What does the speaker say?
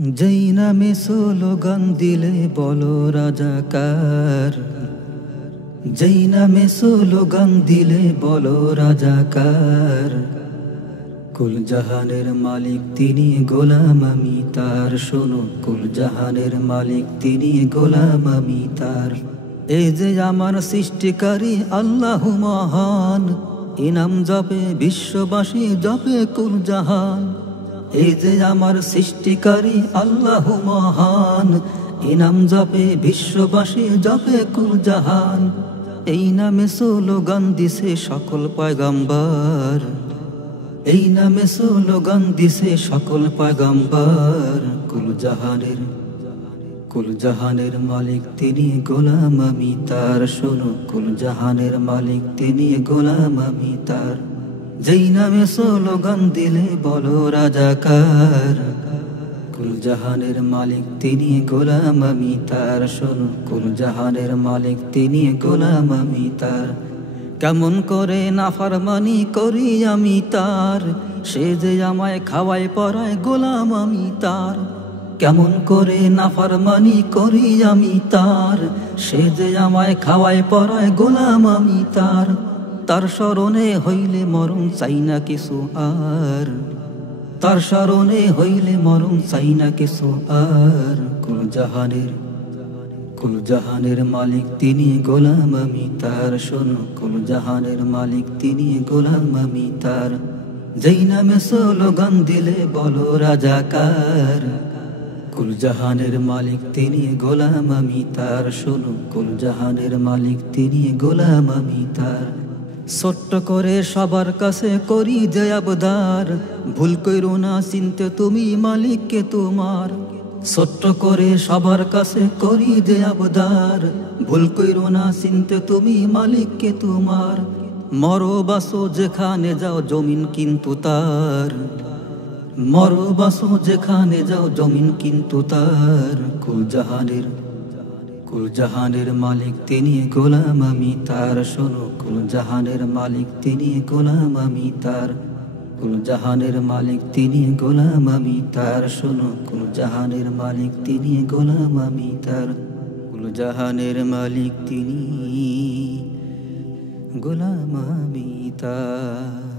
যেই নামে স্লোগান দিলে বলো রাজাকার, যেই নামে স্লোগান দিলে বলো রাজাকার। কুল জাহানের মালিক তিনি, গোলাম আমি তার। শোনো, কুল জাহানের মালিক তিনি, গোলাম আমি তার। এই যে আমার সৃষ্টিকারী আল্লাহ মহান, ইনাম জপে বিশ্ববাসী, জপে কুল জাহান। এই যে আমার সৃষ্টিকারী আল্লাহ মহান, ইনাম জপে বিশ্ববাসী, জপে কুল জাহান। এই নামে স্লোগান দিছে সকল পয়গম্বর, এই নামে স্লোগান দিছে সকল পয়গম্বর। কুল জাহানের মালিক তিনি, গোলাম আমি তার। শোনো, কুল জাহানের মালিক তিনি, গোলাম আমি তার। যেই নামে স্লোগান দিলে বলো রাজাকার। কুল জাহানের মালিক তিনি, গোলাম আমি তার। শোনো, কুল জাহানের মালিক তিনি, গোলাম আমি তার। কেমন করে নাফরমানি করি আমি তার, সে যে আমায় খাওয়ায় পরায়, গোলাম আমি তার। কেমন করে নাফরমানি করি আমি তার, সে যে আমায় খাওয়ায় পরায়, গোলাম আমি তার। তার স্মরণে হইলে মরণ চাই না কিছু আর, তার স্মরণে হইলে মরণ চাই না কিছু আর। কুল জাহানের মালিক তিনি, গোলাম আমি তার। শোনো, কুল জাহানের মালিক তিনি, গোলাম আমি তার। যেই নামে স্লোগান দিলে বলো রাজাকার। কুল জাহানের মালিক তিনি, গোলাম আমি তার। শোনো, কুল জাহানের মালিক তিনি, গোলাম আমি তার। ছোট্ট করে সবার কাছে করি যে আবদার, ভুল কইরো না চিনতে তুমি মালিককে তোমার। ছোট্ট করে সবার কাছে করি যে আবদার, ভুল কইরো না চিনতে তুমি মালিককে তোমার। মরো বাসো যেখানে যাও জমিন কিন্তু তার, মরো বাসো যেখানে যাও জমিন কিন্তু তার। কুল জাহানের মালিক তিনি, গোলাম আমি তার। শোনো, কুল জাহানের মালিক তিনি, গোলাম আমি তার। কুল জাহানের মালিক তিনি, গোলাম আমি তার। শোনো, কুল জাহানের মালিক তিনি, গোলাম আমি তার। কুল জাহানের মালিক তিনি, গোলাম আমি তার।